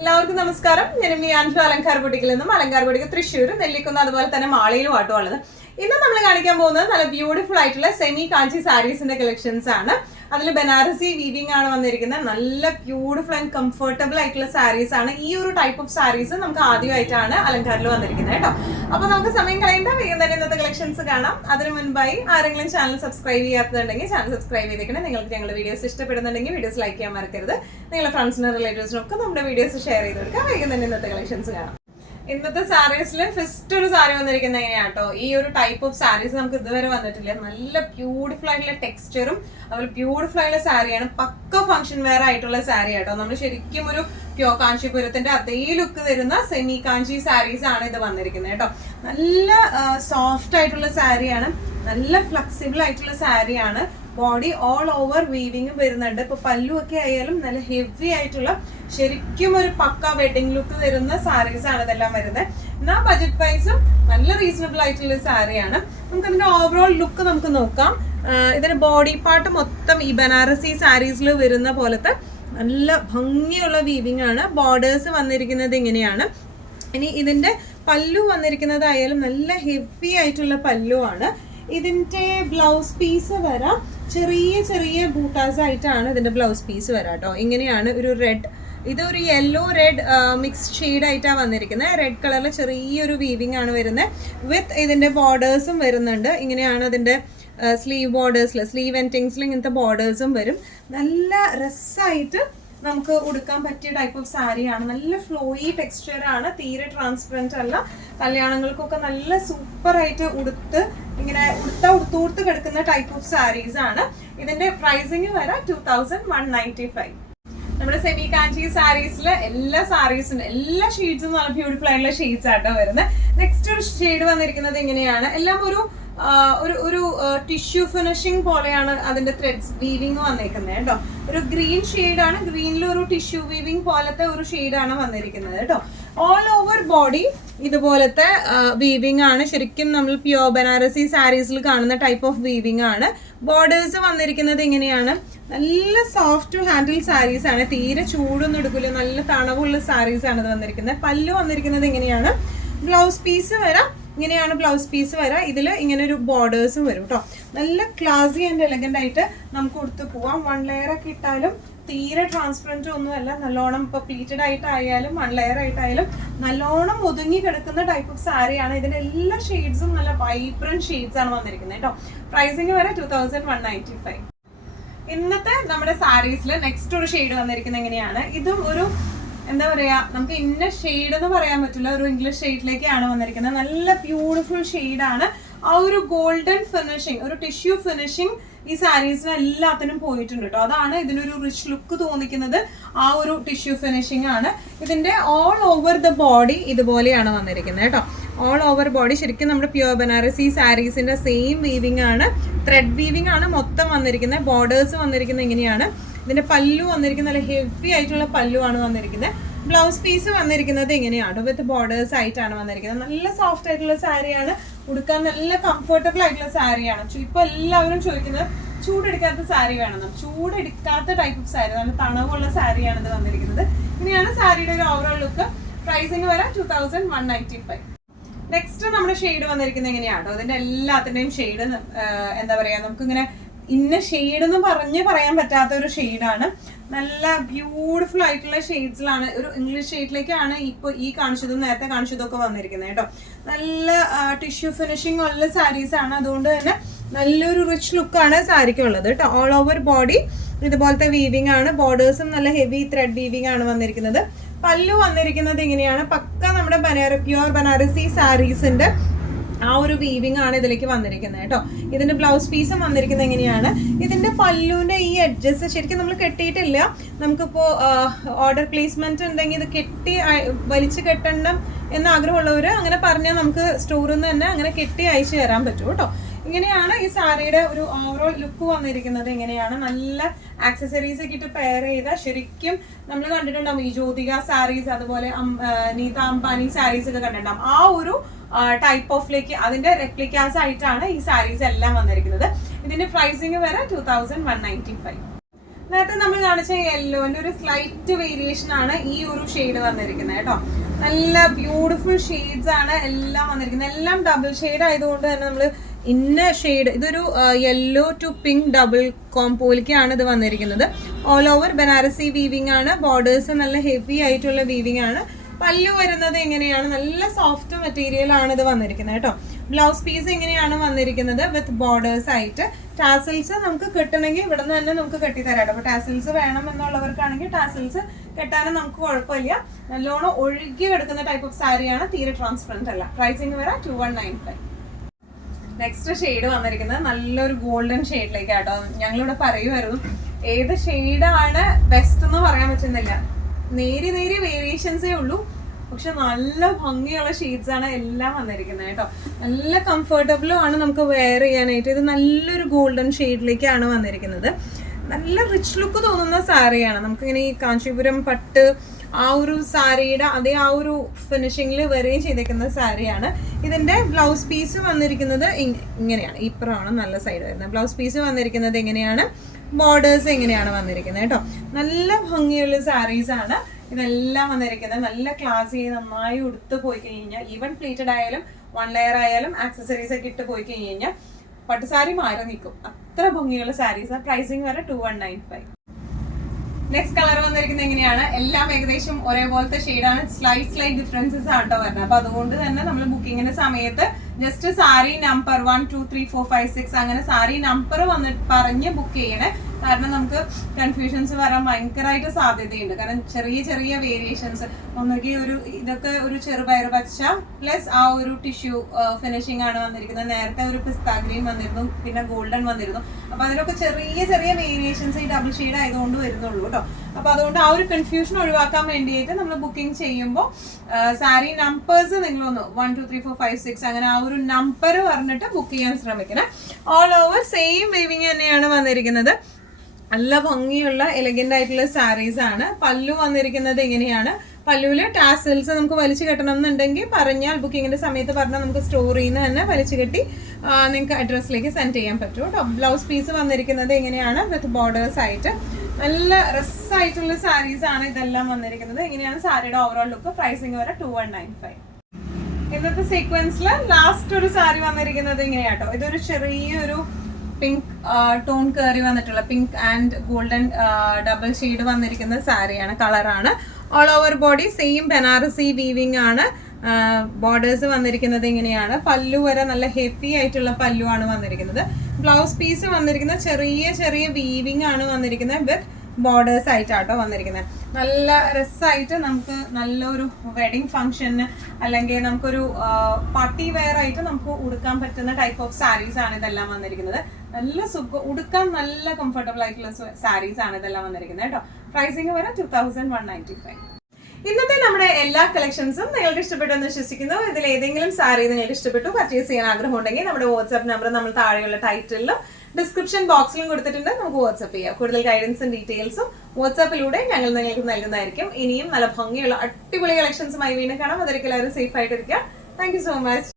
എല്ലാവർക്കും നമസ്കാരം. ഞാൻ മിയാൻഷു അലങ്കാർ ബൊട്ടിക്കിൽ നിന്നും അലങ്കാർ ബൊട്ടിക്ക് തൃശ്ശൂർ, നെല്ലിക്കുന്ന്, അതുപോലെ തന്നെ മാളയിലും ആട്ടോ ഉള്ളത്. ഇന്ന് നമ്മൾ കാണിക്കാൻ പോകുന്നത് നല്ല ബ്യൂട്ടിഫുൾ ആയിട്ടുള്ള സെമി കാഞ്ചി സാരീസിന്റെ കളക്ഷൻസ് ആണ്. അതിൽ ബനാറസി വീവിംഗ് ആണ് വന്നിരിക്കുന്നത്. നല്ല ബ്യൂട്ടിഫുൾ ആൻഡ് കംഫർട്ടബിൾ ആയിട്ടുള്ള സാരീസ് ആണ്. ഈ ഒരു ടൈപ്പ് ഓഫ് സാരീസ് നമുക്ക് ആദ്യമായിട്ടാണ് അലങ്കാരിൽ വന്നിരിക്കുന്നത് കേട്ടോ. അപ്പൊ നമുക്ക് സമയം കളയേണ്ട, വേഗം തന്നെ ഇന്നത്തെ കളക്ഷൻസ് കാണാം. അതിനു മുൻപായി ആരെങ്കിലും ചാനൽ സബ്സ്ക്രൈബ് ചെയ്യാത്തതുണ്ടെങ്കിൽ ചാനൽ സബ്സ്ക്രൈബ് ചെയ്തേക്കണം. നിങ്ങൾക്ക് ഞങ്ങളുടെ വീഡിയോസ് ഇഷ്ടപ്പെടുന്നുണ്ടെങ്കിൽ വീഡിയോസ് ലൈക്ക് ചെയ്യാൻ മറക്കരുത്. നിങ്ങളുടെ ഫ്രണ്ട്സിനും റിലേറ്റീവ്സിനും ഒക്കെ നമ്മുടെ വീഡിയോസ് ഷെയർ ചെയ്ത് കൊടുക്കാം. വേഗം തന്നെ ഇന്നത്തെ കളക്ഷൻസ് കാണാം. ഇന്നത്തെ സാരീസിൽ ഫസ്റ്റ് ഒരു സാരി വന്നിരിക്കുന്നത് എങ്ങനെയാട്ടോ, ഈ ഒരു ടൈപ്പ് ഓഫ് സാരീസ് നമുക്ക് ഇതുവരെ വന്നിട്ടില്ല. നല്ല ബ്യൂട്ടിഫുൾ ആയിട്ടുള്ള ടെക്സ്ചറും അതുപോലെ ബ്യൂട്ടിഫുൾ ആയിട്ടുള്ള സാരിയാണ്. പക്ക ഫംഗ്ഷൻ വെയർ ആയിട്ടുള്ള സാരി ആട്ടോ. നമ്മൾ ശരിക്കും ഒരു പ്യോർ കാഞ്ചീപുരത്തിന്റെ അതേ ലുക്ക് തരുന്ന സെമി കാഞ്ചി സാരീസ് ആണ് ഇത് വന്നിരിക്കുന്നത് കേട്ടോ. നല്ല സോഫ്റ്റ് ആയിട്ടുള്ള സാരിയാണ്, നല്ല ഫ്ലെക്സിബിൾ ആയിട്ടുള്ള സാരിയാണ്. ബോഡി ഓൾ ഓവർ വീവിങ് വരുന്നുണ്ട്. ഇപ്പൊ പല്ലു ഒക്കെ ആയാലും നല്ല ഹെവി ആയിട്ടുള്ള ശരിക്കും ഒരു പക്ക വെഡിങ് ലുക്ക് തരുന്ന സാരീസ് ആണ് ഇതെല്ലാം വരുന്നത്. എന്നാൽ ബജറ്റ് പ്രൈസും നല്ല റീസണബിൾ ആയിട്ടുള്ള സാരിയാണ്. നമുക്ക് അതിന്റെ ഓവറോൾ ലുക്ക് നമുക്ക് നോക്കാം. ഇതിന്റെ ബോഡി പാർട്ട് മൊത്തം ഈ ബനാറസി സാരീസിൽ വരുന്ന പോലത്തെ നല്ല ഭംഗിയുള്ള വീവിംഗ് ആണ്. ബോർഡേഴ്സ് വന്നിരിക്കുന്നത് ഇങ്ങനെയാണ്. ഇനി ഇതിന്റെ പല്ലു വന്നിരിക്കുന്നതായാലും നല്ല ഹെവി ആയിട്ടുള്ള പല്ലു ആണ്. ഇതിന്റെ ബ്ലൗസ് പീസ് വരാം ചെറിയ ചെറിയ ബൂട്ടാസ് ആയിട്ടാണ് ഇതിന്റെ ബ്ലൗസ് പീസ് വരാം കേട്ടോ. ഇങ്ങനെയാണ് ഒരു റെഡ്, ഇതൊരു യെല്ലോ റെഡ് മിക്സ്ഡ് ഷെയ്ഡ് ആയിട്ടാണ് വന്നിരിക്കുന്നത്. റെഡ് കളറിൽ ചെറിയൊരു വീവിംഗ് ആണ് വരുന്നത്. വിത്ത് ഇതിന്റെ ബോർഡേഴ്സും വരുന്നുണ്ട്. ഇങ്ങനെയാണ് അതിന്റെ സ്ലീവ് ബോർഡേഴ്സിൽ, സ്ലീവ് എൻഡിങ്സിൽ ഇങ്ങനത്തെ ബോർഡേഴ്സും വരും. നല്ല രസമായിട്ട് നമുക്ക് ഉടുക്കാൻ പറ്റിയ ടൈപ്പ് ഓഫ് സാരിയാണ്. നല്ല ഫ്ലോയി ടെക്സ്ചർ ആണ്, തീരെ ട്രാൻസ്പെറന്റ് അല്ല. കല്യാണങ്ങൾക്കൊക്കെ നല്ല സൂപ്പർ ആയിട്ട് ഇങ്ങനെ ഉടുത്തൂർത്ത് കിടക്കുന്ന ടൈപ്പ് ഓഫ് സാരീസ് ആണ്. ഇതിന്റെ പ്രൈസിങ് വരെ 2195. നമ്മുടെ സെമി കാഞ്ചി സാരീസില് എല്ലാ സാരീസിന്റെ എല്ലാ ഷെയ്ഡ്സും നല്ല ബ്യൂട്ടിഫുൾ ആയിട്ടുള്ള ഷെയ്ഡ്സ് ആട്ടോ വരുന്നത്. നെക്സ്റ്റ് ഒരു ഷെയ്ഡ് വന്നിരിക്കുന്നത് ഇങ്ങനെയാണ്. എല്ലാം ഒരു ടിഷ്യൂ ഫിനിഷിംഗ് പോലെയാണ് അതിന്റെ ത്രെഡ്സ് വീവിംഗ് വന്നിരിക്കുന്നത് കേട്ടോ. ഒരു ഗ്രീൻ ഷെയ്ഡാണ്, ഗ്രീനിൽ ഒരു ടിഷ്യൂ വീവിംഗ് പോലത്തെ ഒരു ഷെയ്ഡാണ് വന്നിരിക്കുന്നത് കേട്ടോ. ഓൾ ഓവർ ബോഡി ഇതുപോലത്തെ വീവിംഗ് ആണ്. ശരിക്കും നമ്മൾ പ്യോർ ബനാറസി സാരീസിൽ കാണുന്ന ടൈപ്പ് ഓഫ് വീവിംഗ് ആണ്. ബോർഡേഴ്സ് വന്നിരിക്കുന്നത് ഇങ്ങനെയാണ്. നല്ല സോഫ്റ്റ് ഹാൻഡിൽ സാരീസ് ആണ്, തീരെ ചൂടൊന്നും എടുക്കില്ല, നല്ല തണവുള്ള സാരീസ് ആണ് ഇത് വന്നിരിക്കുന്നത്. പല്ലു വന്നിരിക്കുന്നത് ഇങ്ങനെയാണ്. ബ്ലൗസ് പീസ് വരാം ഇങ്ങനെയാണ്. ബ്ലൗസ് പീസ് വരാം. ഇതിൽ ഇങ്ങനെ ഒരു ബോർഡേഴ്സും വരും കേട്ടോ. നല്ല ക്ലാസി ആൻഡ് എലഗന്റ് ആയിട്ട് നമുക്ക് കൊടുത്ത് പോവാം. 1 ലെയർ ഒക്കെ ഇട്ടാലും തീരെ ട്രാൻസ്പെറന്റ് ഒന്നുമല്ല. നല്ലോണം ഇപ്പൊ പ്ലീറ്റഡ് ആയിട്ടായാലും 1 ലെയർ ആയിട്ടായാലും നല്ലോണം ഒതുങ്ങി കിടക്കുന്ന ടൈപ്പ് ഓഫ് സാരിയാണ്. ഇതിന്റെ എല്ലാ ഷെയ്ഡ്സും നല്ല വൈബ്രന്റ് ഷെയ്ഡ്സ് ആണ് വന്നിരിക്കുന്നത് കേട്ടോ. പ്രൈസിങ് വരെ 2195. ഇന്നത്തെ നമ്മുടെ സാരീസിൽ നെക്സ്റ്റ് ഒരു ഷെയ്ഡ് വന്നിരിക്കുന്നത് എങ്ങനെയാണ്. ഇതും ഒരു എന്താ പറയാ, നമുക്ക് ഇന്ന ഷെയ്ഡ് എന്ന് പറയാൻ പറ്റില്ല, ഒരു ഇംഗ്ലീഷ് ഷെയ്ഡിലേക്കാണ് വന്നിരിക്കുന്നത്. നല്ല ബ്യൂട്ടിഫുൾ ഷെയ്ഡാണ്. ആ ഒരു ഗോൾഡൻ ഫിനിഷിങ്, ഒരു ടിഷ്യൂ ഫിനിഷിങ് ഈ സാരീസിന് എല്ലാത്തിനും പോയിട്ടുണ്ട് കേട്ടോ. അതാണ് ഇതിനൊരു റിച്ച് ലുക്ക് തോന്നിക്കുന്നത്. ആ ഒരു ടിഷ്യൂ ഫിനിഷിംഗ് ആണ്. ഇതിന്റെ ഓൾ ഓവർ ദ ബോഡി ഇതുപോലെയാണ് വന്നിരിക്കുന്നത് കേട്ടോ. ഓൾ ഓവർ ബോഡി ശരിക്കും നമ്മുടെ പ്യോർ ബനാറസി സാരീസിന്റെ സെയിം വീവിംഗ് ആണ്, ത്രെഡ് വീവിംഗ് ആണ് മൊത്തം വന്നിരിക്കുന്നത്. ബോർഡേഴ്സ് വന്നിരിക്കുന്നത് ഇങ്ങനെയാണ്. ഇതിന്റെ പല്ലു വന്നിരിക്കുന്നത് നല്ല ഹെവി ആയിട്ടുള്ള പല്ലു ആണ് വന്നിരിക്കുന്നത്. ബ്ലൗസ് പീസ് വന്നിരിക്കുന്നത് ഇങ്ങനെയാണ്, വിത്ത് ബോർഡേഴ്സ് ആയിട്ടാണ് വന്നിരിക്കുന്നത്. നല്ല സോഫ്റ്റ് ആയിട്ടുള്ള സാരിയാണ്, ഉടുക്കാൻ നല്ല കംഫർട്ടബിൾ ആയിട്ടുള്ള സാരിയാണ്. ഇപ്പൊ എല്ലാവരും ചോദിക്കുന്നത് ചൂടെടുക്കാത്ത സാരി വേണം. ചൂടെടുക്കാത്ത ടൈപ്പ് ഓഫ് സാരി, നല്ല തണവുള്ള സാരിയാണ് ഇത് വന്നിരിക്കുന്നത്. ഇങ്ങനെയാണ് സാരിയുടെ ഒരു ഓവറോൾ ലുക്ക്. പ്രൈസിങ് വരെ 2195. നെക്സ്റ്റ് നമ്മുടെ ഷെയ്ഡ് വന്നിരിക്കുന്നത് എങ്ങനെയാട്ടോ. അതിന്റെ എല്ലാത്തിന്റെയും ഷെയ്ഡ് എന്താ പറയാ, നമുക്കിങ്ങനെ ഇന്ന ഷെയ്ഡ് എന്ന് പറയാൻ പറ്റാത്ത ഒരു ഷെയ്ഡാണ്. നല്ല ബ്യൂട്ടിഫുൾ ആയിട്ടുള്ള ഷെയ്ഡ്സിലാണ്. ഒരു ഇംഗ്ലീഷ് ഷെയ്ഡിലേക്കാണ് ഇപ്പൊ ഈ കാണിച്ചതും നേരത്തെ കാണിച്ചതും ഒക്കെ വന്നിരിക്കുന്നത് കേട്ടോ. നല്ല ടിഷ്യൂ ഫിനിഷിംഗ് ഉള്ള സാരീസ് ആണ്. അതുകൊണ്ട് തന്നെ നല്ലൊരു റിച്ച് ലുക്കാണ് സാരിക്ക് ഉള്ളത് കേട്ടോ. ഓൾ ഓവർ ബോഡി ഇതുപോലത്തെ വീവിംഗ് ആണ്. ബോർഡേഴ്സും നല്ല ഹെവി ത്രെഡ് വീവിംഗ് ആണ് വന്നിരിക്കുന്നത്. പല്ലു വന്നിരിക്കുന്നത് ഇങ്ങനെയാണ്. പക്ക നമ്മുടെ പ്യോർ ബനാറസി സാരീസിന്റെ ആ ഒരു വീവിംഗ് ആണ് ഇതിലേക്ക് വന്നിരിക്കുന്നത് കേട്ടോ. ഇതിന്റെ ബ്ലൗസ് പീസും വന്നിരിക്കുന്നത് എങ്ങനെയാണ്. ഇതിന്റെ പല്ലുവിന്റെ ഈ എഡ്ജസ് ശരിക്കും നമ്മൾ കെട്ടിയിട്ടില്ല. നമുക്കിപ്പോ ഓർഡർ പ്ലേസ്മെന്റ് ഉണ്ടെങ്കിൽ ഇത് കെട്ടി വലിച്ചു കെട്ടണം എന്ന് ആഗ്രഹമുള്ളവർ അങ്ങനെ പറഞ്ഞാൽ നമുക്ക് സ്റ്റോറിൽ നിന്ന് തന്നെ അങ്ങനെ കെട്ടി അയച്ചു തരാൻ പറ്റും കേട്ടോ. ഇങ്ങനെയാണ് ഈ സാരിയുടെ ഒരു ഓവറോൾ ലുക്ക് വന്നിരിക്കുന്നത്. ഇങ്ങനെയാണ് നല്ല ആക്സസറീസ് ഒക്കെ ഇട്ട് പെയർ ചെയ്ത ശരിക്കും നമ്മൾ കണ്ടിട്ടുണ്ടാവും ഈ ജ്യോതിക സാരീസ്, അതുപോലെ നീത അംബാനി സാരീസ് ഒക്കെ കണ്ടിട്ടുണ്ടാവും. ആ ഒരു ടൈപ്പ് ഓഫിലേക്ക് അതിന്റെ റെപ്ലിക്കാസ് ആയിട്ടാണ് ഈ സാരീസ് എല്ലാം വന്നിരിക്കുന്നത്. ഇതിന്റെ പ്രൈസിങ് വരെ 2195. നേരത്തെ നമ്മൾ കാണിച്ച യെല്ലോന്റെ ഒരു സ്ലൈറ്റ് വേരിയേഷൻ ആണ് ഈ ഒരു ഷെയ്ഡ് വന്നിരിക്കുന്നത് കേട്ടോ. നല്ല ബ്യൂട്ടിഫുൾ ഷെയ്ഡ്സ് ആണ് എല്ലാം വന്നിരിക്കുന്നത്. എല്ലാം ഡബിൾ ഷെയ്ഡ് ആയതുകൊണ്ട് തന്നെ നമ്മൾ ഇന്ന ഷെയ്ഡ് ഇതൊരു യെല്ലോ ടു പിങ്ക് ഡബിൾ കോംപോയിലേക്കാണ് ഇത് വന്നിരിക്കുന്നത്. ഓൾ ഓവർ ബനാറസി വീവിംഗ് ആണ്. ബോർഡേഴ്സ് നല്ല ഹെവി ആയിട്ടുള്ള വീവിംഗ് ആണ്. പല്ലു വരുന്നത് എങ്ങനെയാണ്, നല്ല സോഫ്റ്റ് മെറ്റീരിയൽ ആണ് ഇത് വന്നിരിക്കുന്നത് കേട്ടോ. ബ്ലൗസ് പീസ് എങ്ങനെയാണ് വന്നിരിക്കുന്നത് വിത്ത് ബോർഡേഴ്സ് ആയിട്ട്. ടാസിൽസ് നമുക്ക് കിട്ടണമെങ്കിൽ ഇവിടെ നിന്ന് തന്നെ നമുക്ക് കെട്ടിത്തരാം കേട്ടോ. അപ്പോൾ ടാസിൽസ് വേണം എന്നുള്ളവർക്കാണെങ്കിൽ ടാസിൽസ് കെട്ടാനും നമുക്ക് കുഴപ്പമില്ല. നല്ലോണം ഒഴുകി കിടക്കുന്ന ടൈപ്പ് ഓഫ് സാരിയാണ്, തീരെ ട്രാൻസ്പെറന്റ് അല്ല. പ്രൈസിങ് വരാം 2195. നെക്സ്റ്റ് ഷെയ്ഡ് വന്നിരിക്കുന്നത് നല്ലൊരു ഗോൾഡൻ ഷെയ്ഡിലേക്ക് കേട്ടോ. ഞങ്ങളിവിടെ പറയുമായിരുന്നു ഏത് ഷെയ്ഡാണ് ബെസ്റ്റ് എന്ന് പറയാൻ പറ്റുന്നില്ല. നേരി വേരിയേഷൻസേ ഉള്ളൂ, പക്ഷെ നല്ല ഭംഗിയുള്ള ഷെയ്ഡ്സ് ആണ് എല്ലാം വന്നിരിക്കുന്നത് കേട്ടോ. നല്ല കംഫർട്ടബിളും ആണ് നമുക്ക് വെയർ ചെയ്യാനായിട്ട്. ഇത് നല്ലൊരു ഗോൾഡൻ ഷെയ്ഡിലേക്കാണ് വന്നിരിക്കുന്നത്. നല്ല റിച്ച് ലുക്ക് തോന്നുന്ന സാരിയാണ്. നമുക്കിങ്ങനെ ഈ കാഞ്ചീപുരം പട്ട് ആ ഒരു സാരിയുടെ അതേ ആ ഒരു ഫിനിഷിങ്ങിൽ വരെയും ചെയ്തേക്കുന്ന സാരിയാണ്. ഇതിന്റെ ബ്ലൗസ് പീസ് വന്നിരിക്കുന്നത് ഇങ്ങനെയാണ്. ഇപ്പുറമാണ് നല്ല സൈഡ് വരുന്നത്. ബ്ലൗസ് പീസ് വന്നിരിക്കുന്നത് എങ്ങനെയാണ്, ബോർഡേഴ്സ് എങ്ങനെയാണ് വന്നിരിക്കുന്നത് കേട്ടോ. നല്ല ഭംഗിയുള്ള സാരീസ് ആണ് ഇതെല്ലാം വന്നിരിക്കുന്നത്. നല്ല ക്ലാസി നന്നായി ഉടുത്ത് പോയി കഴിഞ്ഞാൽ ഈവൻ പ്ലീറ്റഡ് ആയാലും 1 ലെയർ ആയാലും ആക്സസറീസ് ഒക്കെ ഇട്ട് പോയി കഴിഞ്ഞാൽ പട്ടുസാരി മാറി നിൽക്കും. അത്ര ഭംഗിയുള്ള സാരീസ്. പ്രൈസിങ് വരെ 2195. നെക്സ്റ്റ് കളർ വന്നിരിക്കുന്നത് എങ്ങനെയാണ്, എല്ലാം ഏകദേശം ഒരേപോലത്തെ ഷെയ്ഡാണ്. സ്ലൈറ്റ് ഡിഫറൻസസ് ആട്ടോ വരുന്നത്. അപ്പൊ അതുകൊണ്ട് തന്നെ നമ്മൾ ബുക്കിങ്ങിന്റെ സമയത്ത് ജസ്റ്റ് സാരി നമ്പർ 1 2 3 4 5 6 അങ്ങനെ സാരി നമ്പർ വന്നിട്ട് പറഞ്ഞ് ബുക്ക് ചെയ്യണേ. കാരണം നമുക്ക് കൺഫ്യൂഷൻസ് വരാൻ ഭയങ്കരമായിട്ട് സാധ്യതയുണ്ട്. കാരണം ചെറിയ വേരിയേഷൻസ്, ഒന്നുകിൽ ഇതൊക്കെ ഒരു ചെറുപയർ പച്ച പ്ലസ് ആ ഒരു ടിഷ്യൂ ഫിനിഷിംഗ് ആണ് വന്നിരിക്കുന്നത്. നേരത്തെ ഒരു പിസ്ത ഗ്രീൻ വന്നിരുന്നു, പിന്നെ ഗോൾഡൻ വന്നിരുന്നു. അപ്പൊ അതിലൊക്കെ ചെറിയ വേരിയേഷൻസ് ഈ ഡബിൾ ഷെയ്ഡ് ആയതുകൊണ്ട് വരുന്നുള്ളൂ കേട്ടോ. അപ്പൊ അതുകൊണ്ട് ആ ഒരു കൺഫ്യൂഷൻ ഒഴിവാക്കാൻ വേണ്ടിയിട്ട് നമ്മൾ ബുക്കിംഗ് ചെയ്യുമ്പോൾ സാരി നമ്പേഴ്സ് നിങ്ങളൊന്ന് 1 2 3 4 5 6 അങ്ങനെ ആ ഒരു നമ്പർ പറഞ്ഞിട്ട് ബുക്ക് ചെയ്യാൻ ശ്രമിക്കണം. ഓൾ ഓവർ സെയിം വീവിങ് തന്നെയാണ് വന്നിരിക്കുന്നത്. നല്ല ഭംഗിയുള്ള എലഗന്റ് ആയിട്ടുള്ള സാരീസ് ആണ്. പല്ലു വന്നിരിക്കുന്നത് എങ്ങനെയാണ്, പല്ലുവില് ടാസൽസ് നമുക്ക് വലിച്ചു കെട്ടണം എന്നുണ്ടെങ്കിൽ പറഞ്ഞാൽ ബുക്കിങ്ങിന്റെ സമയത്ത് പറഞ്ഞാൽ നമുക്ക് സ്റ്റോറിൽ നിന്ന് തന്നെ വലിച്ചു കെട്ടി നിങ്ങൾക്ക് അഡ്രസ്സിലേക്ക് സെൻഡ് ചെയ്യാൻ പറ്റും കേട്ടോ. ബ്ലൗസ് പീസ് വന്നിരിക്കുന്നത് എങ്ങനെയാണ് വിത്ത് ബോർഡേഴ്സ് ആയിട്ട്. നല്ല രസമായിട്ടുള്ള സാരീസ് ആണ് ഇതെല്ലാം വന്നിരിക്കുന്നത്. എങ്ങനെയാണ് സാരിയുടെ ഓവറോൾ ലുക്ക്. പ്രൈസിങ് വരെ 2195. ഇന്നത്തെ സീക്വൻസിൽ ലാസ്റ്റ് ഒരു സാരി വന്നിരിക്കുന്നത് ഇങ്ങനെയാട്ടോ. ഇതൊരു ചെറിയൊരു പിങ്ക് ടോൺ കയറി വന്നിട്ടുള്ള pink and golden double shade വന്നിരിക്കുന്ന സാരിയാണ്, കളറാണ്. All over body same Banarasi weaving ആണ്. ബോർഡേഴ്സ് വന്നിരിക്കുന്നത് ഇങ്ങനെയാണ്. പല്ലു വരെ നല്ല ഹെവി ആയിട്ടുള്ള പല്ലു ആണ് വന്നിരിക്കുന്നത്. ബ്ലൗസ് പീസ് വന്നിരിക്കുന്നത് ചെറിയ വീവിംഗ് ആണ് വന്നിരിക്കുന്നത് വിത്ത് ബോർഡേഴ്സ് ആയിട്ടാട്ടോ വന്നിരിക്കുന്നത്. നല്ല രസമായിട്ട് നമുക്ക് നല്ലൊരു വെഡിങ് ഫംഗ്ഷന് അല്ലെങ്കിൽ നമുക്കൊരു പാർട്ടി വെയർ ആയിട്ട് നമുക്ക് ഉടുക്കാൻ പറ്റുന്ന ടൈപ്പ് ഓഫ് സാരീസ് ആണ് ഇതെല്ലാം വന്നിരിക്കുന്നത്. നല്ല ഉടുക്കാൻ നല്ല കംഫർട്ടബിൾ ആയിട്ടുള്ള സാരീസ് ആണ് ഇതെല്ലാം വന്നിരിക്കുന്നത് കേട്ടോ. പ്രൈസിങ് വരെ 2195. ഇന്നത്തെ നമ്മുടെ എല്ലാ കളക്ഷൻസും നിങ്ങൾക്ക് ഇഷ്ടപ്പെട്ടു എന്ന് വിശ്വസിക്കുന്നു. ഇതിൽ ഏതെങ്കിലും സാരി നിങ്ങൾക്ക് ഇഷ്ടപ്പെട്ടു പർച്ചേസ് ചെയ്യാൻ ആഗ്രഹം ഉണ്ടെങ്കിൽ നമ്മുടെ വാട്സ്ആപ്പ് നമ്പർ നമ്മൾ താഴെയുള്ള ടൈറ്റിലും ഡിസ്ക്രിപ്ഷൻ ബോക്സിലും കൊടുത്തിട്ടുണ്ട്. നമുക്ക് വാട്സ്ആപ്പ് ചെയ്യാം. കൂടുതൽ ഗൈഡൻസും ഡീറ്റെയിൽസും വാട്സ്ആപ്പിലൂടെ ഞങ്ങൾ നിങ്ങൾക്ക് നൽകുന്നതായിരിക്കും. ഇനിയും നല്ല ഭംഗിയുള്ള അടിപൊളി കളക്ഷൻസുമായി വീണ്ടും കാണാം. അതൊരിക്കലും സേഫ് ആയിട്ടിരിക്കാം. Thank you so much.